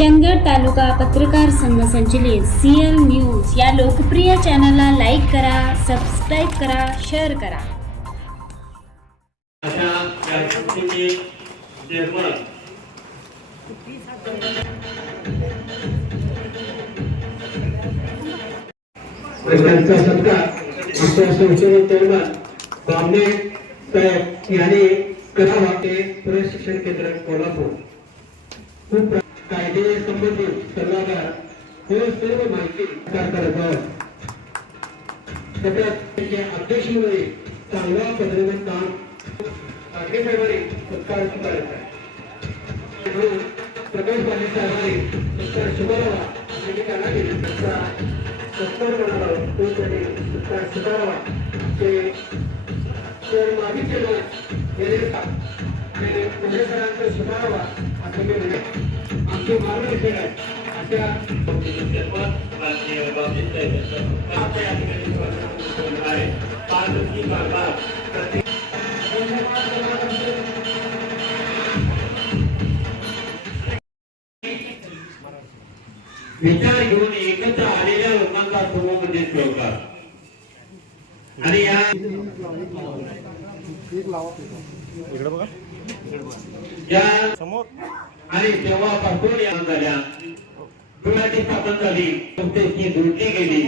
चंदगड तालुका पत्रकार संघ संचलित सीएल न्यूज या लोकप्रिय चॅनलला लाईक करा सबस्क्राईब करा शेअर करा. आमच्या चेअरमन बामणे साहेब यांनी प्रशिक्षण केंद्र कोल्हापूर. खूप प्र- कायदे संबंधी सल्लागार हे सर्व माहिती अध्यक्ष चांगल्या पद्धतीने काम ठाकरे साहेबांनी सत्कार स्वीकारत आहे. म्हणून प्रकाश पाटील साहेबांनी सत्कार आणि त्यांचा सत्कार तो त्यांनी सत्कार स्वीकारावा ते तर केलं गेले आणि पुढे स्वीकारावा असं मी म्हणेन. आमचे मार्गदर्शक आहे प्रत्येक विचार घेऊन एकत्र आलेल्या लोकांचा समूह म्हणजे सहकार. आणि या या आणि तेव्हापासून या झाल्या पुण्याची स्थापन झाली. संस्थेची जोडली गेली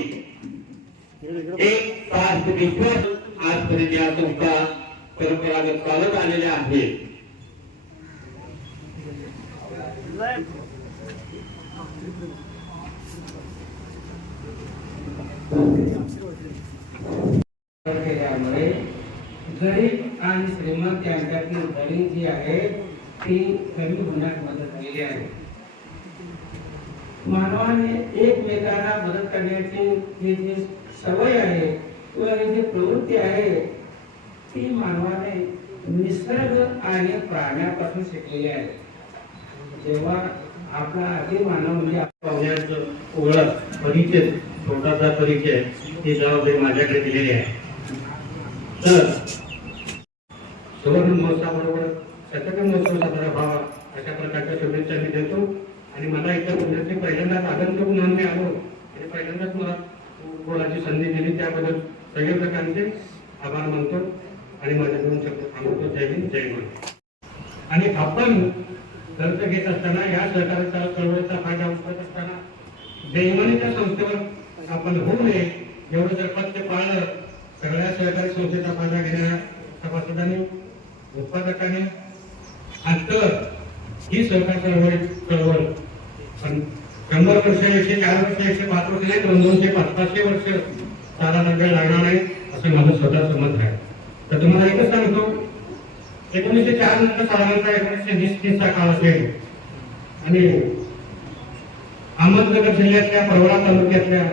एक पाच विश्वास आजपर्यंत या संस्था परंपरागत चालत आलेल्या आहेत. केल्यामुळे गरीब आणि श्रीमंत यांच्यातील दरी जी आहे ती कमी होण्यास मदत झालेली आहे. मानवाने एकमेकांना मदत करण्याची ही जी सवय आहे किंवा ही जी प्रवृत्ती आहे ती मानवाने निसर्ग आणि प्राण्यापासून शिकलेली आहे. जेव्हा आपला आधी मानव म्हणजे पाहुण्याचं ओळख परिचय छोटासा परिचय ही जबाबदारी माझ्याकडे दिलेली आहे. तर सुवर्ण महोत्सवाबरोबर शतक महोत्सव साजरा व्हावा अशा प्रकारच्या शुभेच्छा मी देतो. आणि मला इथं बोलण्याची पहिल्यांदाच आगंतुक म्हणून मी आलो. आणि पहिल्यांदाच मला बोलायची संधी दिली त्याबद्दल संयोजकांचे आभार मानतो आणि माझ्या दोन शब्द थांबवतो जय हिंद जय महाराष्ट्र. आणि आपण खर्च घेत असताना या सरकारचा चळवळीचा फायदा उठवत असताना बेईमानीच्या संस्थेवर आपण होऊ नये एवढं जर ते पाळलं. सगळ्या सहकारी संस्थेचा फायदा घेणाऱ्या सभासदांनी उत्पादकांनी. आणि तर ही सहकार चळवळ चळवळ शंभर वर्ष एकशे चार वर्ष एकशे पाच वर्ष नाही दोन दोनशे पाच पाचशे वर्ष चालायला वेळ लागणार आहे असं माझं स्वतःचं मत आहे. तर तुम्हाला एकच सांगतो एकोणीसशे चार नंतर साधारणतः एकोणीसशे वीस तीसचा काळ असेल. आणि अहमदनगर जिल्ह्यातल्या परवडा तालुक्यातल्या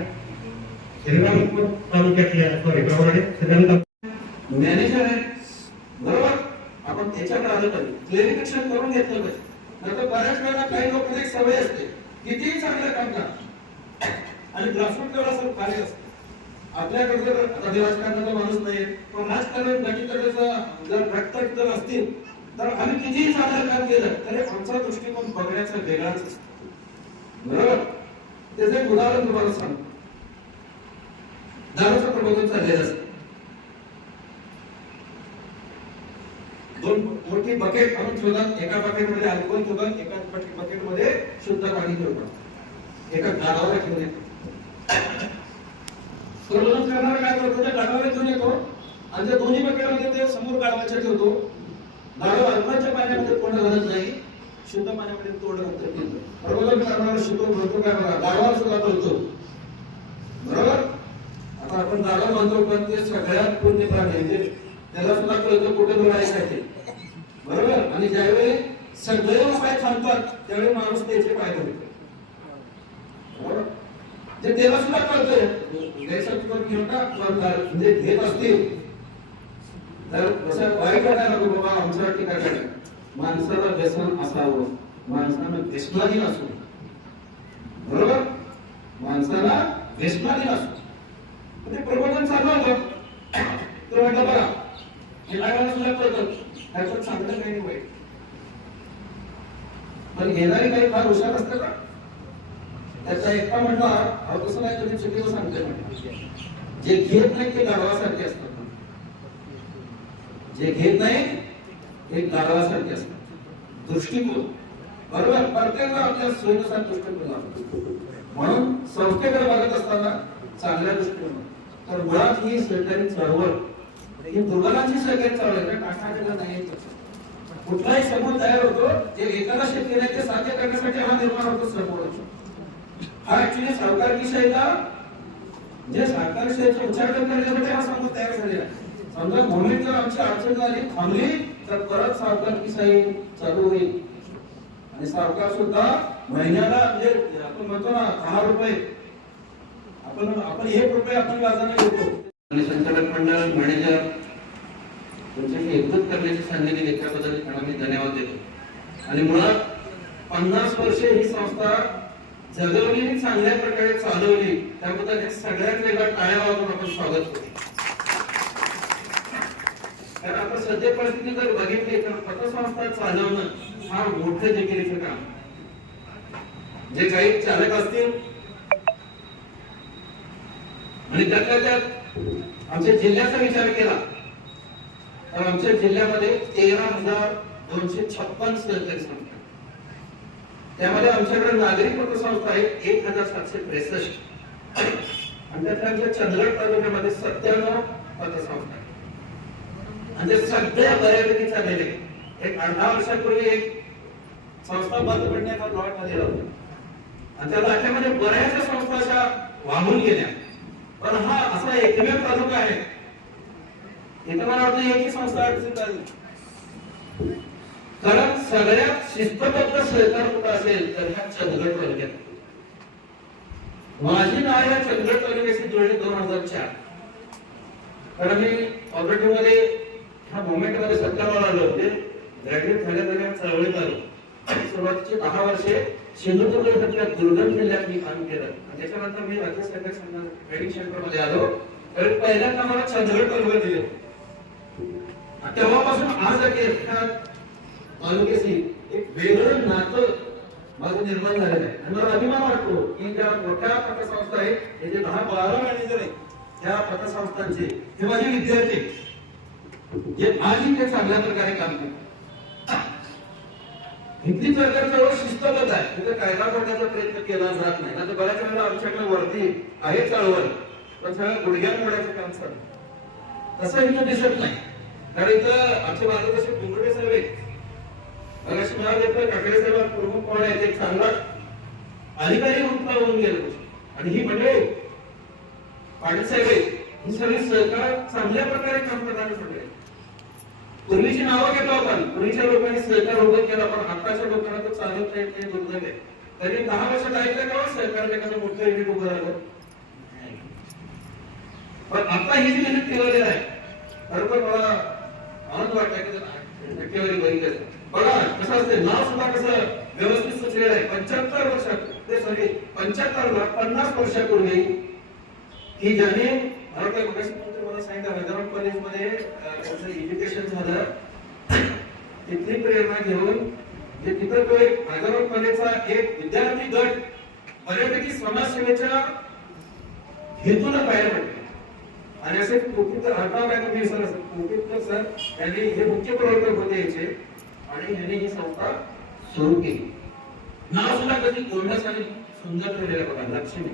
श्रीरामपूर तालुक्यातल्या सॉरी परवडा श्रीराम तालुक्यात. मॅनेजर आहे. बरोबर? आपण त्याच्याकडे आलं पाहिजे क्लेरिफिकेशन करून घेतलं पाहिजे. नंतर बऱ्याच वेळेला काही लोकांना सवय असते. कितीही चांगलं काम करा आणि ग्रासरूट लेवल असं कार्य असतं. आपल्याकडे जर आता राजकारणाचा माणूस नाही पण राजकारण गणिताचं जर रक्त जर असतील तर आम्ही कितीही चांगलं काम केलं तरी आमचा दृष्टिकोन बघण्याचा वेगळाच असतो. बरोबर? त्याचं एक उदाहरण तुम्हाला सांगतो. दारूचं प्रबोधन चाललेलं असतं दोन मोठी बकेट आणून ठेवतात. एका बकेटमध्ये अल्कोहोल ठेवतात एका बकेटमध्ये शुद्ध पाणी ठेवतात. एका गाडावर घेऊन येतो प्रबोधन काय करतो? त्या गाडावर घेऊन येतो. आणि त्या दोन्ही बकेटमध्ये ते समोर गाडवायचे ठेवतो. गाडव अल्कोहोलच्या पाण्यामध्ये तोंड घालत नाही. शुद्ध पाण्यामध्ये तोंड घालतो प्रबोधन करणारा शुद्ध बोलतो काय बघा. गाडवा सुद्धा बोलतो. बरोबर? आता आपण गाडव म्हणतो पण ते सगळ्यात पुण्य प्राणी आहे ते त्याला सुद्धा कळतं कुठे बोलायसाठी बरोबर? आणि ज्यावेळी सगळे उपाय थांबतात त्यावेळी माणूस त्याचे पाय बरोबर? जे त्याला सुद्धा कळतंय. गैरसमज का म्हणजे घेत असतील तर असं वाईट वाटायला नको बाबा आमच्या ठिकाणी माणसाला व्यसन असावं. माणसाला व्यसनाधीन असो बरोबर? माणसाला व्यसनाधीन असो. ते प्रबोधन चालू होतं. तर म्हटलं बघा हे लागायला सुद्धा कळतं. त्याच्यात चांगलं काही नाही वाईट पण घेणारी काही फार हुशार असतं का? त्याचा एकटा म्हणला अहो कसं नाही तुम्ही चुकीचं सांगते जे घेत नाही ते गाढवासारखे असतात. जे घेत नाही ते गाढवासारखे असतात. दृष्टिकोन. बरोबर? प्रत्येकाला आपल्या सोयीनुसार दृष्टिकोन लागतो. म्हणून संस्थेकडे बघत असताना चांगल्या दृष्टिकोन तर मुळात ही सहकारी चळवळ हे दुर्बलांची सगळ्यात चालू आहे टाटाकडे नाही कुठलाही समूह तयार होतो जे एकाला शक्य नाही ते साध्य करण्यासाठी हा निर्माण होतो समूह. हा ऍक्च्युली सावकारकीशाहीला जे म्हणजे सावकारशाहीचा उच्चाटन करण्यासाठी हा समूह तयार झालेला समजा भूमीत जर आमची अडचण झाली थांबली तर परत सावकार सावकारकीशाही चालू होईल. आणि सावकार सुद्धा महिन्याला म्हणजे आपण म्हणतो ना दहा रुपये. आपण आपण एक रुपये आपण व्याजाने घेतो. आणि संचालक मंडळ मॅनेजर तुमच्याशी एकजूट करण्याची संधी दिली त्याबद्दल मी धन्यवाद देतो. आणि मुळात पन्नास वर्षे ही संस्था जगवली आणि चांगल्या प्रकारे चालवली त्याबद्दल हे सगळ्यात वेगळा टाळ्या वाजवून आपण स्वागत करू. कारण आता सध्या परिस्थिती जर बघितली तर पतसंस्था चालवणं हा मोठं जिकिरीचं काम. जे काही चालक असतील आणि त्यातल्या त्यात आमच्या जिल्ह्याचा विचार केला तर आमच्या जिल्ह्यामध्ये तेरा हजार दोनशे छप्पन सहकारी संस्था त्यामध्ये आमच्याकडे नागरी पतसंस्था आहेत एक हजार सातशे त्रेसष्ट. आणि त्यातल्या आमच्या चंदगड तालुक्यामध्ये सत्त्याण्णव पतसंस्था म्हणजे आणि सगळ्या बऱ्यापैकी चाललेले एक अर्धा वर्षापूर्वी एक संस्था बंद पडण्याचा लॉट आलेला होता. आणि त्या लाट्यामध्ये बऱ्याचशा संस्था अशा वाहून गेल्या. पण हा असा एकमेव तालुका आहे इथं मला वाटतं याची संस्था अडचण झाली कारण सगळ्यात शिस्तबद्ध सहकार कुठं असेल तर ह्या चंदगड तालुक्यात. माझी नाव या चंदगड तालुक्याशी जुळली दोन हजार चार. कारण मी ऑपरेटिव्हमध्ये ह्या मोमेंटमध्ये सत्काराला आलो होते. ग्रॅज्युएट झाल्या झाल्या चळवळीत आलो. सुरुवातीची दहा वर्षे सिंधुदुर्ग सारख्या दुर्गम जिल्ह्यात मी काम केलं. त्याच्यानंतर मी राज्य सरकार ट्रेनिंग सेंटरमध्ये आलो. तर पहिल्यांदा मला चंदगड तालुका दिले. आणि तेव्हापासून आज तालुक्याशी एक वेगळं नातं माझं निर्माण झालेलं आहे. आणि मला अभिमान वाटतो की ज्या मोठ्या पतसंस्था आहेत हे जे दहा बारा मॅनेजर आहेत त्या पतसंस्थांचे हे माझे विद्यार्थी जे आजही ते चांगल्या प्रकारे काम करतात. हिंदी सरकार जवळ शिस्तबद्ध आहे. तिथे कायदा करण्याचा प्रयत्न केला जात नाही. आता बऱ्याच वेळेला आमच्याकडे वरती आहे चळवळ. पण सगळं गुडघ्या मोडायचं काम चालू तसं इथं दिसत नाही. कारण इथं आमचे मार्गदर्शक डोंगरे साहेब आहेत. मगाशी म्हणाले तर काकडे साहेब प्रमुख कोण आहे ते चांगला अधिकारी म्हणून होऊन गेले. आणि ही मंडळी पाटील साहेब आहेत ही सगळी सहकार चांगल्या प्रकारे काम करणारी मंडळी पूर्वीची नावं घेतो आपण पूर्वीच्या लोकांनी सहकार उभं केला पण आताच्या लोकांना तर चालत नाही ते दुर्दैव आहे. तरी दहा वर्षात ऐकलं का हो सरकारने एखादं मोठं युनिट उभं राहिलं? पण आता ही जी युनिट केलेलं आहे खरोखर मला आनंद वाटला की टक्केवारी बरी करते बघा कसं असते नाव सुद्धा कसं व्यवस्थित सुचलेलं आहे. पंच्याहत्तर वर्षात ते सॉरी पंच्याहत्तर पन्नास वर्षापूर्वी की ज्याने भारतीय मगाशी कोणतरी मला सांगितलं हैदराबाद कॉलेजमध्ये त्यांचं एज्युकेशन झालं तिथली प्रेरणा घेऊन जे तिथं तो एक हैदराबाद कॉलेजचा एक विद्यार्थी गट बऱ्यापैकी समाजसेवेच्या हेतून बाहेर पडले आणि असे कोटीत आठवा काय सर? कोटीत सर यांनी हे मुख्य प्रवर्तक होते याचे आणि यांनी ही संस्था सुरू केली. नाव सुद्धा कधी बोलण्यासाठी सुंदर ठेवलेलं बघा लक्ष्मी.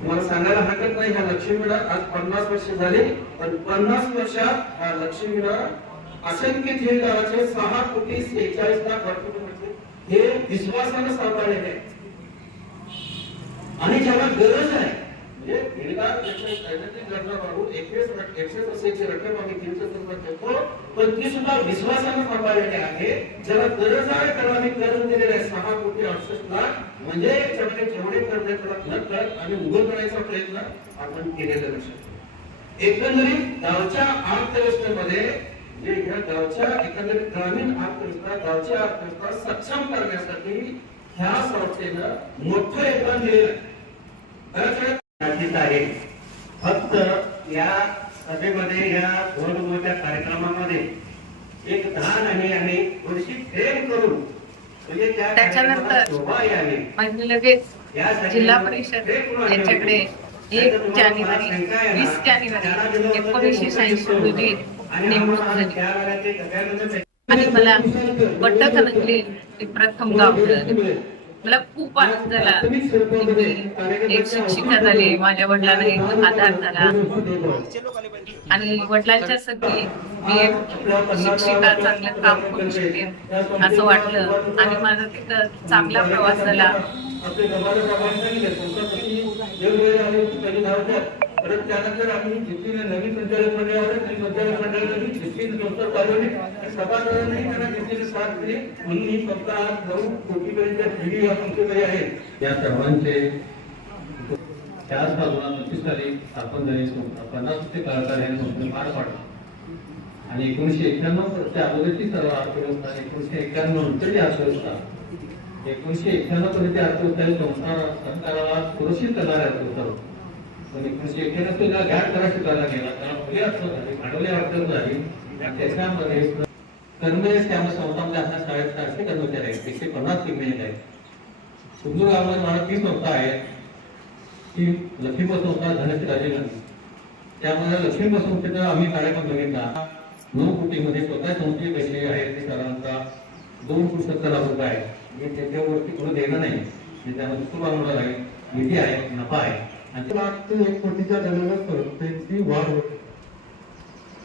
तुम्हाला सांगायला हरकत नाही ह्या लक्ष्मीला आज पन्नास वर्ष झाली पण पन्नास वर्षात ह्या लक्ष्मीला असंख्य खेळ सहा कोटी सेहेचाळीस लाख हे विश्वासानं सांभाळलेले आहेत आणि ज्याला गरज आहे म्हणजे दीड दैनंदिन एकवीस एकशे रक्कम आम्ही देतो पण ती सुद्धा विश्वासानं सांभाळलेली आहे. ज्याला गरज आहे त्याला आम्ही कर्ज दिलेलं आहे सहा कोटी अडुसष्ट लाख. म्हणजे याच्यामध्ये जेवढे कर्ज त्याला आम्ही उभं करण्याचा प्रयत्न आपण केलेला लक्षात एकंदरीत गावच्या अर्थव्यवस्थेमध्ये जे ह्या गावच्या एकंदरीत ग्रामीण अर्थव्यवस्था गावची अर्थव्यवस्था सक्षम करण्यासाठी ह्या संस्थेनं मोठं योगदान दिलेलं आहे. बऱ्याच आहे. फक्त या सभेमध्ये या गोडगोच्या कार्यक्रमामध्ये एक धान आणि आम्ही थोडीशी ट्रेन करून म्हणजे त्या त्याच्यानंतर. आणि लगेच जिल्हा परिषद यांच्याकडे एक जानेवारी वीस जानेवारी एकोणीसशे शहाऐंशी रोजी आणि नेमणूक झाली. आणि मला बट्टकरंगली हे प्रथम गाव मिळाले मला खूप आनंद झाला. मी एक शिक्षिका झाली माझ्या वडिलांना एक आधार झाला. आणि वडिलांच्या सगळी मी एक शिक्षिका चांगलं काम करू शकेन असं वाटलं. आणि माझा तिथं चांगला प्रवास झाला. आपले परत त्यानंतर आम्ही जितकीने नवीन संचालक मंडळ आलं, संचालक मंडळाने जितकी संस्था चालवली आणि सभासदांनी त्यांना जितकीने साथ दिली. म्हणून ही संस्था आज नऊ कोटीपर्यंत निधी या संस्थेमध्ये आहे. या सर्वांचे त्याच बाजूला नोटीस झाली स्थापन झाली संस्था पन्नास टक्के काळात यांनी संस्थेने पार पाडला. आणि एकोणीशे एक्क्याण्णव त्या अगोदरची सर्व अर्थव्यवस्था एकोणीशे एक्क्याण्णव नंतरची अर्थव्यवस्था एकोणीशे एक्क्याण्णव पर्यंत अर्थव्यवस्था संस्था सरकारला सुरक्षित करणारी अर्थव्यवस्था होती म्हणजे पण एकोणीशे एक्क्याण्णव तिला गॅट करा शिकायला गेला त्याला झाली भांडवली अडचण झाली. त्याच्यामध्ये कर्मयोगी त्यामुळे संस्थामध्ये आपल्या शाळेत चारशे कर्मचारी आहेत एकशे पन्नास शिकणे आहेत. सुंदर गावामध्ये मला ती संस्था आहे ती लक्ष्मीप संस्था धनश्री राजीव गांधी त्यामध्ये लक्ष्मीप संस्थेचा आम्ही कार्यक्रम बघितला. नऊ कोटीमध्ये स्वतः संस्थे पैसे आहेत ते साधारणतः दोन कोटी सत्तर लाख रुपये आहेत. मी त्याच्यावरती कोणी देणं नाही. त्यामध्ये खूप अनुदान आहे. निधी आहे नफा आहे. आणि ते एक कोटीच्या दरम्यान संस्थेची वाढ होते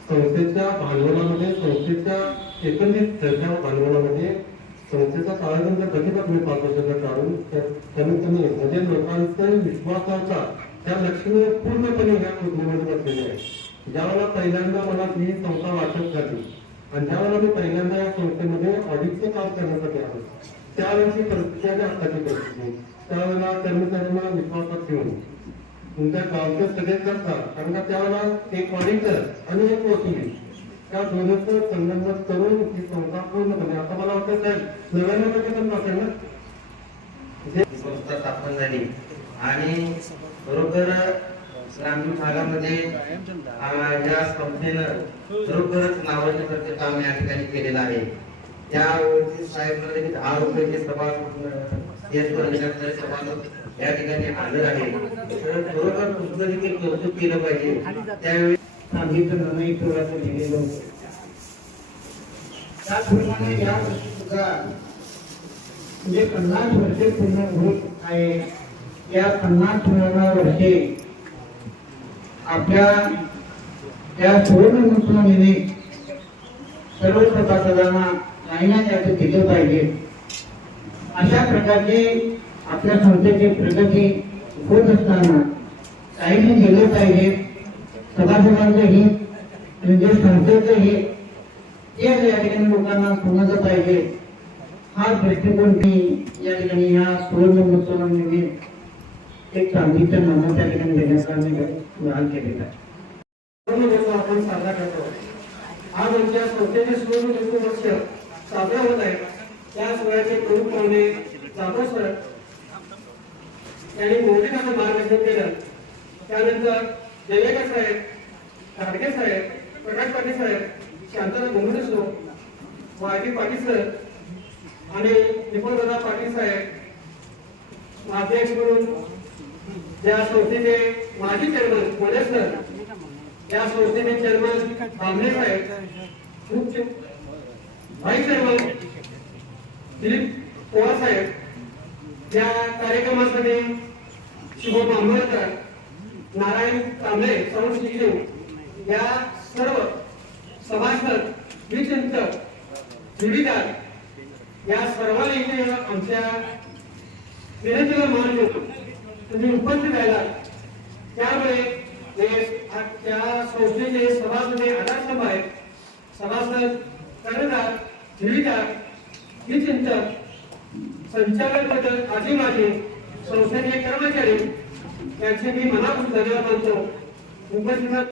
संस्थेच्या भांडवलामध्ये संस्थेच्या एकंदरीत त्याच्या भांडवलामध्ये संस्थेचा काळानंतर जर प्रतिभा तुम्ही पाच वर्षाचा काढून त्या- कमीत कमी म्हणजे लोकांचा विश्वासाचा त्या लक्ष्मी पूर्णपणे ह्या योजनेमध्ये बसलेले आहे. ज्यावेळेला पहिल्यांदा मला ही संस्था वाटप झाली आणि ज्यावेळेला मी पहिल्यांदा या संस्थेमध्ये ऑडिटचं काम करण्यासाठी आलो त्यावेळेची परिस्थिती आणि आताची परिस्थिती त्यावेळेला कर्मचाऱ्यांना विश्वासात ठेवून तुमच्या गावचे सगळे करतात. कारण का त्यावेळेला एक ऑडिटर आणि एक वसुली त्या दोन्हीचं संलग्न करून ही संस्था पूर्णपणे आता मला वाटतं साहेब नव्याण्णव टक्के पण असेल ना? संस्था स्थापन झाली. आणि बरोबर ग्रामीण भागामध्ये या संस्थेनं खरोखरच बरोबरच प्रत्येक काम या ठिकाणी केलेलं आहे. त्यावरती साहेब म्हणाले की दहा रुपयाचे सभा सभासद या ठिकाणी आलं आहे. तर बरोबर तुमचं देखील कौतुक केलं पाहिजे. त्यावेळी सांगितलं निर्णय ठेवायचं लिहिलेलं होतं. त्याचप्रमाणे या वर्षी म्हणजे पन्नास वर्षे पूर्ण होत आहे, या पन्नास वर्षे आपल्या, त्या सुवर्ण महोत्सवाने सर्व सभासदांना काही ना काहीतरी दिलं पाहिजे. अशा प्रकारचे आपल्या संस्थेची प्रगती होत असताना काहीही गेले पाहिजे. सभासदांचं हित म्हणजे संस्थेचं हित या ठिकाणी लोकांना समजलं पाहिजे. हा दृष्टिकोन मी या ठिकाणी या सुवर्ण महोत्सवानिमित्त एक चांदीचं नामं त्या ठिकाणी देण्याचा मी विधान केलेला आहे. आपण साजरा करतो. आज आमच्या संस्थेचे सुवर्ण महोत्सव साजरा होत आहे. त्या सोहळ्याचे प्रमुख पाहुणे जाधव सर त्यांनी मोठे मार्गदर्शन केलं. त्यानंतर जयका साहेब खाडके साहेब प्रकाश पाटील साहेब Shantaram Ghumre sir Y Patil sir आणि निपुणदादा पाटील साहेब माझे म्हणून या संस्थेचे माजी चेअरमन मोले सर या संस्थेचे चेअरमन भामले साहेब मुख्य व्हाईस चेअरमन दिलीप पवार साहेब या कार्यक्रमासाठी शुभम आंबेडकर नारायण कांबळे सौर शिगले या सर्व समाजक विचिंतक जीविकार या सर्वांना इथे आमच्या विनंतीला मान देतो तुम्ही उपस्थित राहिला. त्यामुळे त्या संस्थेचे सभासदे आधारस्तंभ आहेत. सभासद कर्णधार जीविका विचिंतक संचालकबद्दल आजी माझे संस्थेचे कर्मचारी त्यांचे मी मनापासून धन्यवाद मानतो. उपस्थित